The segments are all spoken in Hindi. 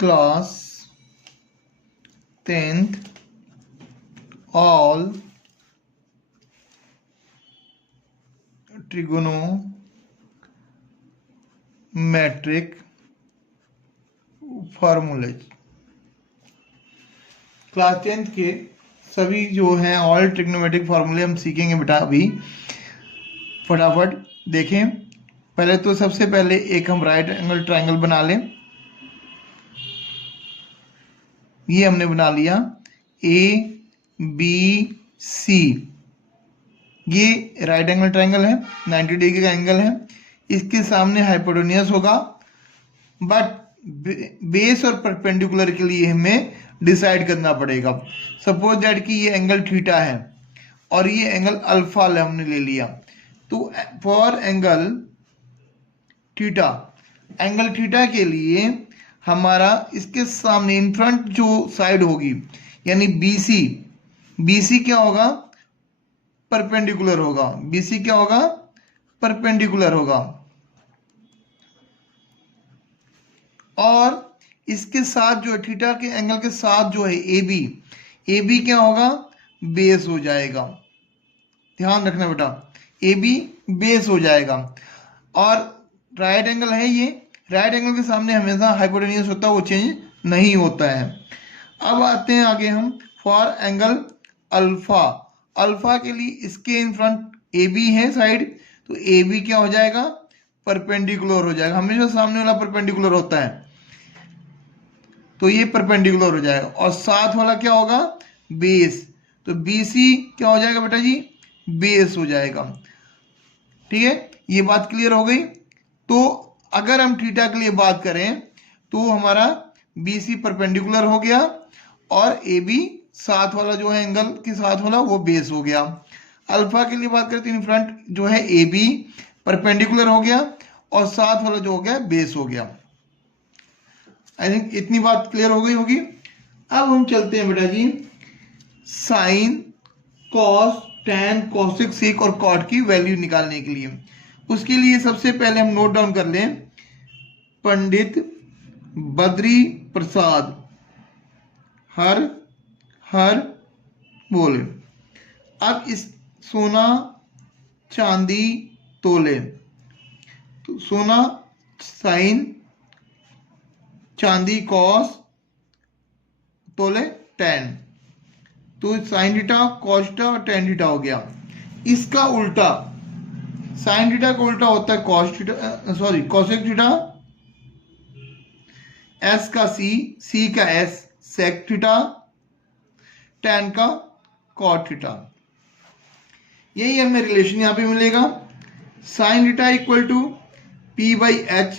Class 10th all trigonometric formulas। Class 10th के सभी जो हैं ऑल ट्रिग्नोमेट्रिक फार्मूले हम सीखेंगे बेटा। अभी फटाफट देखें। पहले तो सबसे पहले एक हम राइट एंगल ट्रायंगल बना लें। ये हमने बना लिया ABC। ये राइट एंगल ट्रायंगल है, 90 डिग्री का एंगल है। इसके सामने हाइपोटेन्यूस होगा, बट बेस और परपेंडिकुलर के लिए हमें डिसाइड करना पड़ेगा। सपोज दैट कि ये एंगल थीटा है और ये एंगल अल्फा हमने ले लिया। तो फॉर एंगल थीटा के लिए हमारा इसके सामने इन फ्रंट जो साइड होगी यानी BC क्या होगा? परपेंडिकुलर होगा। BC क्या होगा? परपेंडिकुलर होगा। और इसके साथ जो है थीटा के एंगल के साथ जो है AB क्या होगा? बेस हो जाएगा। ध्यान रखना बेटा, AB बेस हो जाएगा। और राइट एंगल है ये, राइट एंगल के सामने हमेशा हाइपोटेन्यूस होता है, वो चेंज नहीं होता है। अब आते हैं आगे हम फॉर एंगल अल्फा के लिए इसके इन फ्रंट AB है साइड, तो AB क्या हो जाएगा? परपेंडिकुलर हो जाएगा। हमेशा सामने वाला परपेंडिकुलर होता है, तो ये परपेंडिकुलर हो जाएगा। और साथ वाला क्या होगा? बेस। तो BC क्या हो जाएगा बेटा जी? बेस हो जाएगा। ठीक है, ये बात क्लियर हो गई। तो अगर हम थीटा के लिए बात करें तो हमारा BC परपेंडिकुलर हो गया और AB साथ वाला जो है एंगल के साथ वाला वो बेस हो गया। अल्फा के लिए बात करें तो इन फ्रंट जो है AB परपेंडिकुलर हो गया और साथ वाला जो हो गया बेस हो गया। आई थिंक इतनी बात क्लियर हो गई होगी। अब हम चलते हैं बेटा जी साइन, कॉस, टैन, कोसेक, सेक और कॉट की वैल्यू निकालने के लिए। उसके लिए सबसे पहले हम नोट डाउन कर लें पंडित बद्री प्रसाद हर बोले। अब इस सोना चांदी तोले, तो सोना साइन, चांदी कॉस, तोले टैन। तो साइन थीटा, कॉस थीटा और टैन थीटा हो गया। इसका उल्टा साइन थीटा का उल्टा होता है cos theta, sorry cosec theta, S का सी का एस सेक थीटा, टैन का कॉट थीटा। यही हमें रिलेशन यहां पे मिलेगा। Sine theta equal to P/H,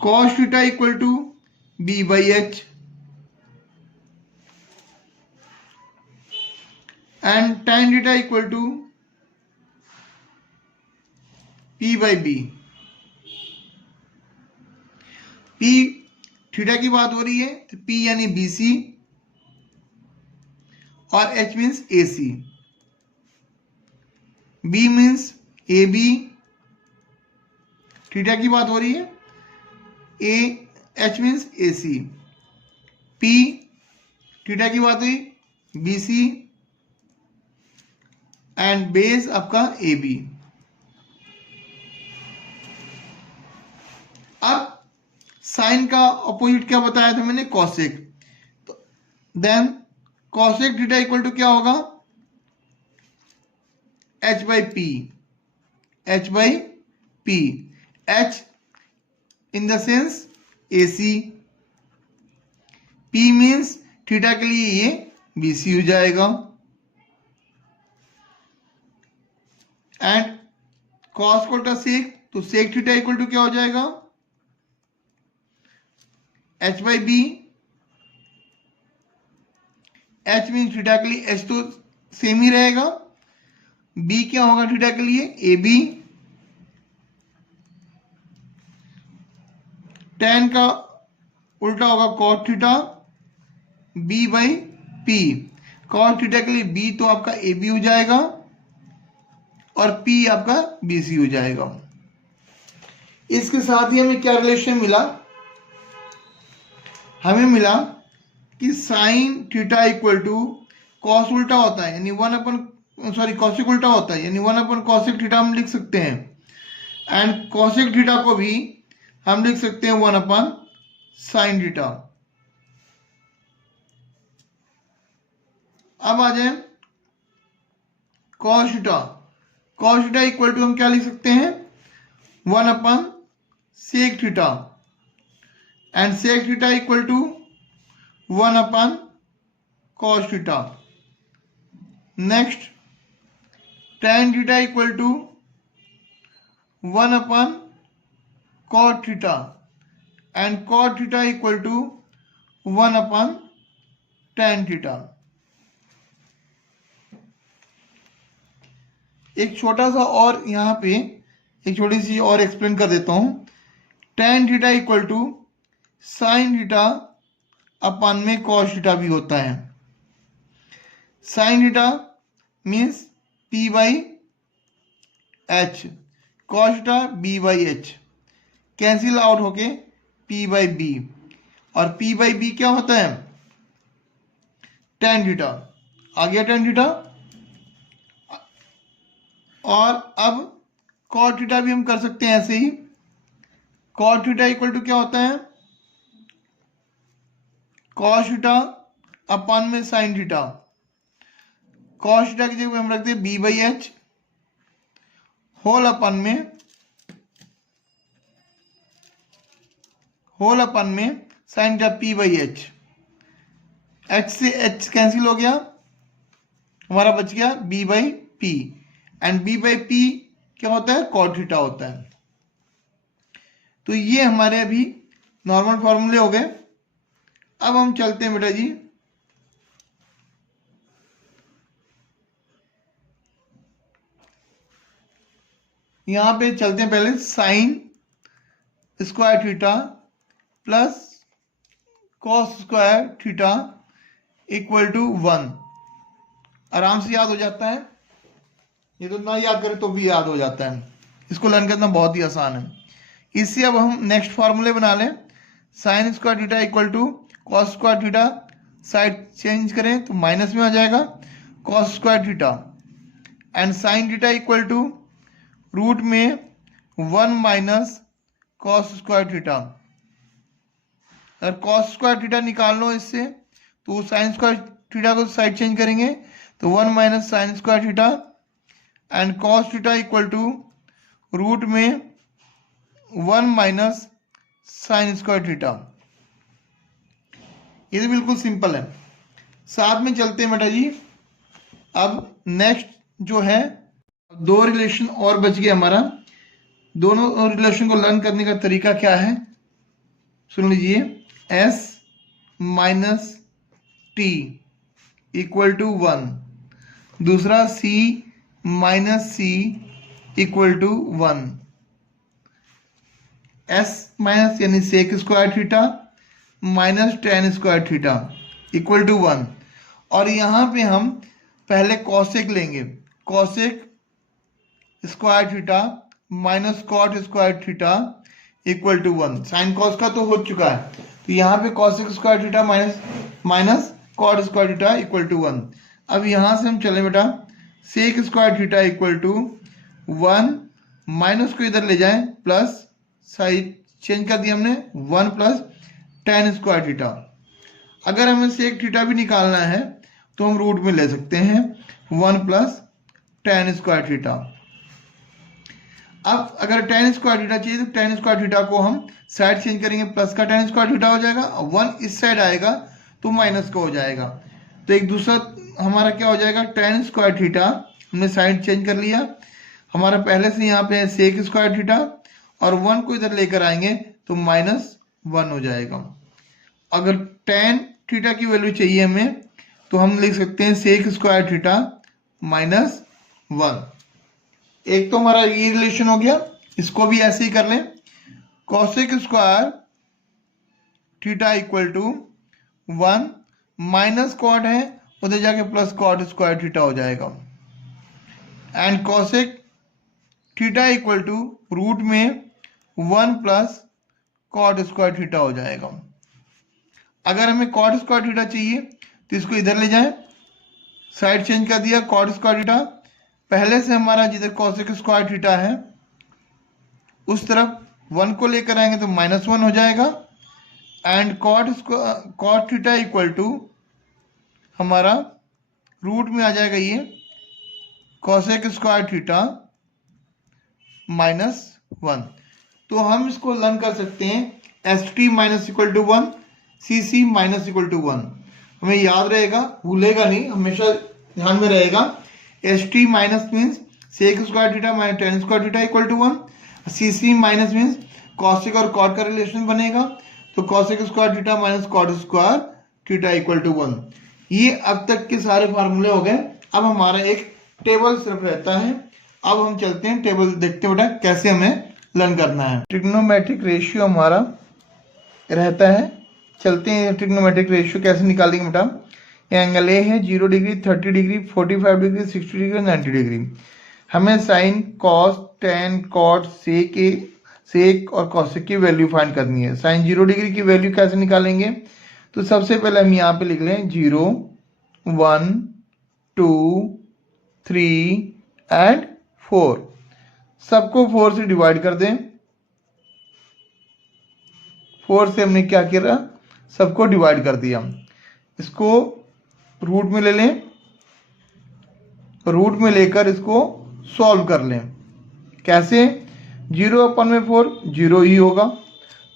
cos theta equal to B/H and tan theta equal to P/B। P theta की बात हो रही है तो P यानी BC और H means AC, B means AB। Theta की बात हो रही है, H means AC, P theta की बात हुई BC एंड बेस आपका AB। अब साइन का ऑपोजिट क्या बताया था मैंने? कॉसेक। तो then cosec theta equal to क्या होगा? H/P। H in the sense AC, P means theta के लिए ये BC हो जाएगा एंड कॉस को उल्टा सेक, तो सेक थीटा इक्वल टू क्या हो जाएगा? H/B। H मीन थीटा के लिए H तो सेम ही रहेगा, B क्या होगा थीटा के लिए? AB। tan का उल्टा होगा cot theta, B/P। cot theta के लिए B तो आपका AB हो जाएगा और P आपका BC हो जाएगा। इसके साथ ही हमें क्या रिलेशन मिला, हमें मिला कि sine theta equal to cos उल्टा होता है, यानी कॉसिक उल्टा होता है, यानी 1 अपन कॉसिक थीटा हम लिख सकते हैं, एंड कॉसिक थीटा को भी हम लिख सकते हैं 1 अपन साइन थीटा। अब आ जाए cos theta. Cos theta equal to हम क्या लिख सकते हैं, 1 upon sec theta, and sec theta equal to 1 upon cos theta. Next tan theta equal to 1 upon cot theta, and cot theta equal to 1 upon tan theta. एक छोटा सा और यहाँ पे एक छोटी सी और एक्सप्लेन कर देता हूँ। tan theta equal to sine theta upon में cos थीटा भी होता है। Sine theta means p by H, cos theta b by H, cancel out होके p बाई बी, और p बाई बी क्या होता है, tan थीटा। आ गया tan थीटा। और अब cot थीटा भी हम कर सकते हैं ऐसे ही। cot थीटा इक्वल टू क्या होता है, cos थीटा अपन में sin थीटा। cos थीटा की जगह हम रखते हैं b बाई एच होल अपन में sin theta p by H. h से h कैंसिल हो गया, हमारा बच गया b by P, and b by P क्या होता है, cot थीटा होता है। तो ये हमारे अभी नॉर्मल फॉर्मूले हो गए। अब हम चलते हैं बेटा जी यहां पे चलते हैं पहले sine square theta plus cos square theta equal to 1। आराम से याद हो जाता है, ये तो ना याद करें तो भी याद हो जाता है, इसको लर्न करना बहुत ही आसान है। इससे अब हम नेक्स्ट फॉर्मूले बना लें। Sine square theta equal to cos square theta, side change करें तो माइनस में आ जाएगा cos square theta, and sine theta equal to root में 1 माइनस कॉस स्क्वायर थीटा। अगर कॉस स्क्वायर थीटा निकाल लो इससे तो साइन स्क्वायर थीटा को साइड चेंज करेंगे तो 1 minus sine square theta, and cos theta equal to root में 1 माइनस साइन स्क्वायर थीटा। ये तो बिल्कुल सिंपल है। साथ में चलते हैं बेटा जी, अब नेक्स्ट जो है दो रिलेशन और बच गए हमारा। दोनों रिलेशन को लर्न करने का तरीका क्या है सुन लीजिए। s minus T equal to 1, दूसरा c minus C equal to 1। s minus यानी sec square theta minus tan square theta equal to 1। और यहाँ पे हम पहले कॉसेक लेंगे, cosec square theta minus cot square theta equal to 1। Sine cos का तो हो चुका है, तो यहाँ पे cosec square theta minus cot square theta equal to 1। अब यहाँ से हम चले बेटा sec square theta equal to 1, minus को इधर ले जाएं प्लस, साइड चेंज कर दिया हमने 1 प्लस टेन स्क्वायर थीटा। अगर हमें सेक थीटा भी निकालना है तो हम रूट में ले सकते हैं 1 प्लस टेन स्क्वायर थीटा। अब अगर टेन स्क्वायर थीटा चाहिए तो टेन स्क्वायर थीटा को हम साइड चेंज करेंगे, प्लस का टेन स्क्वायर थीटा हो जाएगा, 1 इस साइड आएगा तो माइनस का हो जाएगा। तो एक दूसरा हमारा क्या हो जाएगा, टेन स्क्वायर थीटा हमने साइड चेंज कर लिया, हमारा पहले से यहाँ पे है सेक स्क्वायर थीटा, और 1 को इधर लेकर आएंगे तो -1 हो जाएगा। अगर टेन थीटा की वैल्यू चाहिए हमें तो हम लिख सकते हैं सेक स्क्वायर थीटा -1। एक तो हमारा ये रिलेशन हो गया, इसको भी ऐसे ही कर लें। Cosec square theta equal to 1 minus cot है उधर जाके प्लस कॉट स्क्वायर थीटा हो जाएगा, and cosec theta equal to root में 1 प्लस कॉट स्क्वायर थीटा हो जाएगा। अगर हमें कॉट स्क्वायर थीटा चाहिए तो इसको इधर ले जाएं, साइड चेंज कर दिया, कॉट स्क्वायर थीटा पहले से हमारा जिधर कॉसेक स्क्वायर थीटा है उस तरफ 1 को लेकर आएंगे तो -1 हो जाएगा, and cot theta equal to हमारा रूट में आ जाएगा ये कॉसेक स्क्वायर थीटा -1। तो हम इसको लर्न कर सकते हैं ST minus equal to 1, CC minus equal to 1। हमें याद रहेगा, भूलेगा नहीं, हमेशा ध्यान में रहेगा। ST minus means sec square theta minus tan square theta equal to 1। CC minus means cosec और कॉट का रिलेशन बनेगा, तो cosec square theta minus cot square theta equal to 1। ये अब तक के सारे फार्मूले हो गए। अब हमारा एक टेबल सिर्फ रहता है। अब हम चलते हैं टेबल देखते हैं बेटा कैसे हमें लर्न करना है। ट्रिग्नोमेट्रिक रेशियो हमारा रहता है, चलते हैं ट्रिग्नोमेट्रिक रेशियो कैसे निकालेंगे बेटा। एंगल ए है 0 degree, 30 degree, 45 degree, 60 degree, 90 degree. हमें साइन, कॉस, टेन, कॉट, सेक और कॉसेक की वैल्यू फाइंड करनी है। साइन 0 डिग्री की वैल्यू कैसे निकालेंगे, तो सबसे पहले हम यहाँ पे लिख लें 0, 1, 2, 3 एंड 4। सबको 4 से डिवाइड कर दें। 4 से हमने क्या किया, सबको डिवाइड कर दिया। इसको रूट में ले लें, रूट में लेकर इसको सॉल्व कर लें। कैसे, 0/4 0 ही होगा,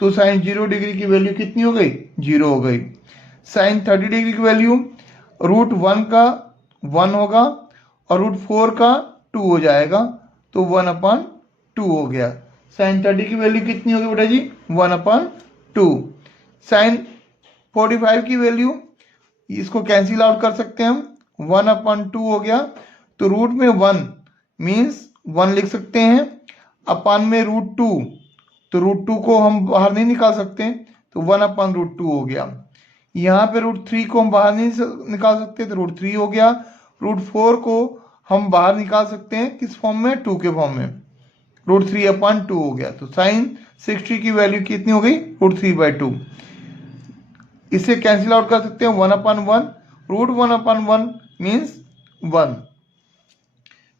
तो साइन 0 डिग्री की वैल्यू कितनी हो गई, 0 हो गई। साइन 30 डिग्री की वैल्यू √1 का 1 होगा और √4 का 2 हो जाएगा, तो 1/2 हो गया। साइन 30 की वैल्यू कितनी होगी बेटा जी, 1/2। साइन 45 की वैल्यू इसको कैंसिल आउट कर सकते हैं हम, 1/2 हो गया, तो रूट में 1 मीन्स 1 लिख सकते हैं, अपान में √2, तो √2 को हम बाहर नहीं निकाल सकते, तो 1/√2 हो गया। यहाँ पे √3 को हम बाहर नहीं निकाल सकते, तो √3 हो गया। √4 को हम बाहर निकाल सकते हैं किस फॉर्म में, 2 के फॉर्म में, √3/2 हो गया। तो साइन 60 की वैल्यू कितनी हो गई, √3/2। इसे कैंसिल आउट कर सकते हैं, 1/1, √1/1 मीन्स 1।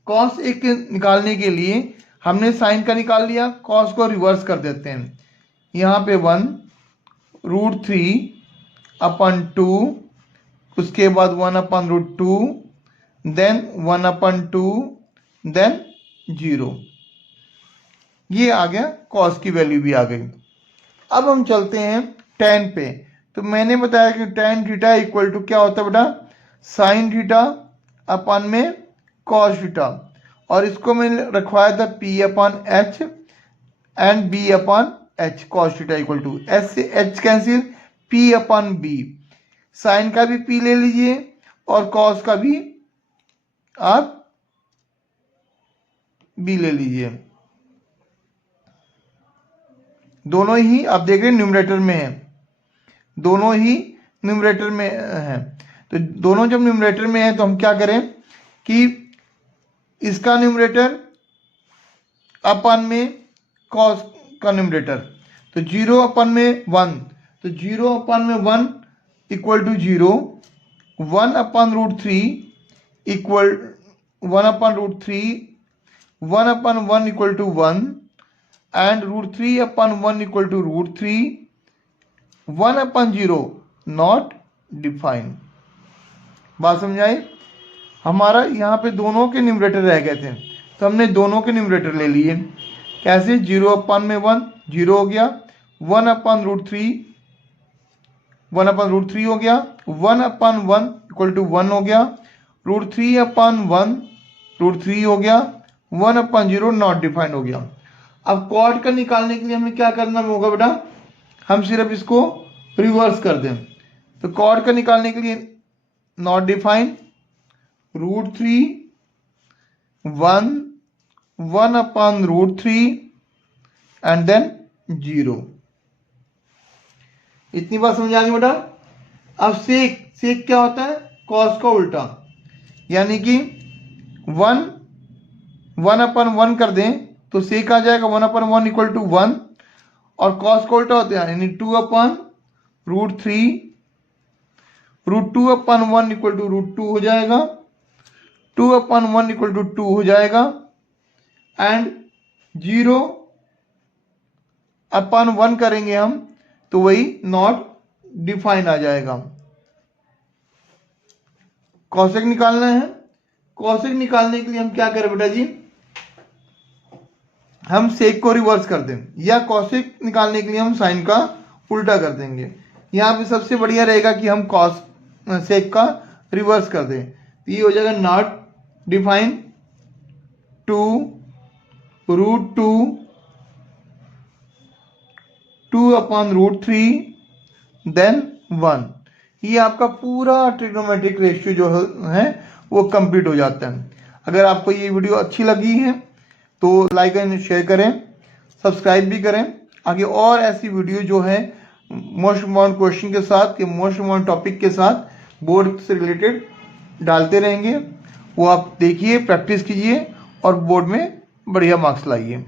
कॉस एक निकालने के लिए हमने साइन का निकाल लिया, कॉस को रिवर्स कर देते हैं। यहाँ पे 1, √3/2, उसके बाद 1/√2, देन 1/2, देन 0। ये आ गया, कॉस की वैल्यू भी आ गई। अब हम चलते हैं टेन पे। तो मैंने बताया कि टेन थीटा इक्वल टू क्या होता है बेटा, साइन थीटा अपन में कॉस थीटा, और इसको मैंने रखवाया था P/H and B/H। Cos theta equal to S से H कैंसिल, P/B। साइन का भी P ले लीजिए और कॉस का भी आप B ले लीजिए। दोनों ही आप देख रहे हैं न्यूमरेटर में है, दोनों ही न्यूमरेटर में है। तो दोनों जब न्यूमरेटर में है तो हम क्या करें कि इसका न्यूमरेटर अपन में कॉस का न्यूमरेटर, तो 0/1, तो 0/1 equal to 0, 1/√3 equal 1/√3, 1/1 equal to 1 and √3/1 equal to √3, 1/0 not defined. बात समझाई। हमारा यहाँ पे दोनों के न्यूमरेटर रह गए थे, तो हमने दोनों के न्यूमरेटर ले लिए। कैसे, 0/1 0 हो गया, 1/√3 1/√3 हो गया, 1/1 इक्वल टू 1 हो गया, √3/1 √3 हो गया, 1/0 नॉट डिफाइंड हो गया। अब कॉट का निकालने के लिए हमें क्या करना होगा बेटा, हम सिर्फ इसको रिवर्स कर दें। तो कॉट का निकालने के लिए नॉट डिफाइंड, √3 1 1/√3 एंड देन 0। इतनी बात समझ आ गई बेटा। अब सेक क्या होता है, कॉस का उल्टा, यानी कि 1/1 कर दें तो सेक आ जाएगा 1/1 इक्वल टू 1 और कॉस का उल्टा होता है, यानी 2/√3, √2/1 इक्वल टू √2 हो जाएगा, 2/1 इक्वल टू 2 हो जाएगा, एंड 0/1 करेंगे हम तो वही नॉट डिफाइन आ जाएगा। कॉसेक निकालना है। कॉसेक निकालने के लिए हम क्या करें बेटा जी, हम सेक को रिवर्स कर दें, या कॉसेक निकालने के लिए हम साइन का उल्टा कर देंगे। यहाँ पे सबसे बढ़िया रहेगा कि हम कॉस सेक का रिवर्स कर दें, तो ये हो जाएगा नॉट डिफाइन 2√2 2/√3 देन 1। ये आपका पूरा ट्रिग्नोमेट्रिक रेशियो जो है वो कंप्लीट हो जाता है। अगर आपको ये वीडियो अच्छी लगी है तो लाइक एंड शेयर करें, सब्सक्राइब भी करें। आगे और ऐसी वीडियो जो है मोस्ट इम्पॉर्टेंट क्वेश्चन के साथ, कि मोस्ट इम्पॉर्टेंट टॉपिक के साथ बोर्ड से रिलेटेड डालते रहेंगे। वो आप देखिए, प्रैक्टिस कीजिए और बोर्ड में बढ़िया मार्क्स लाइए।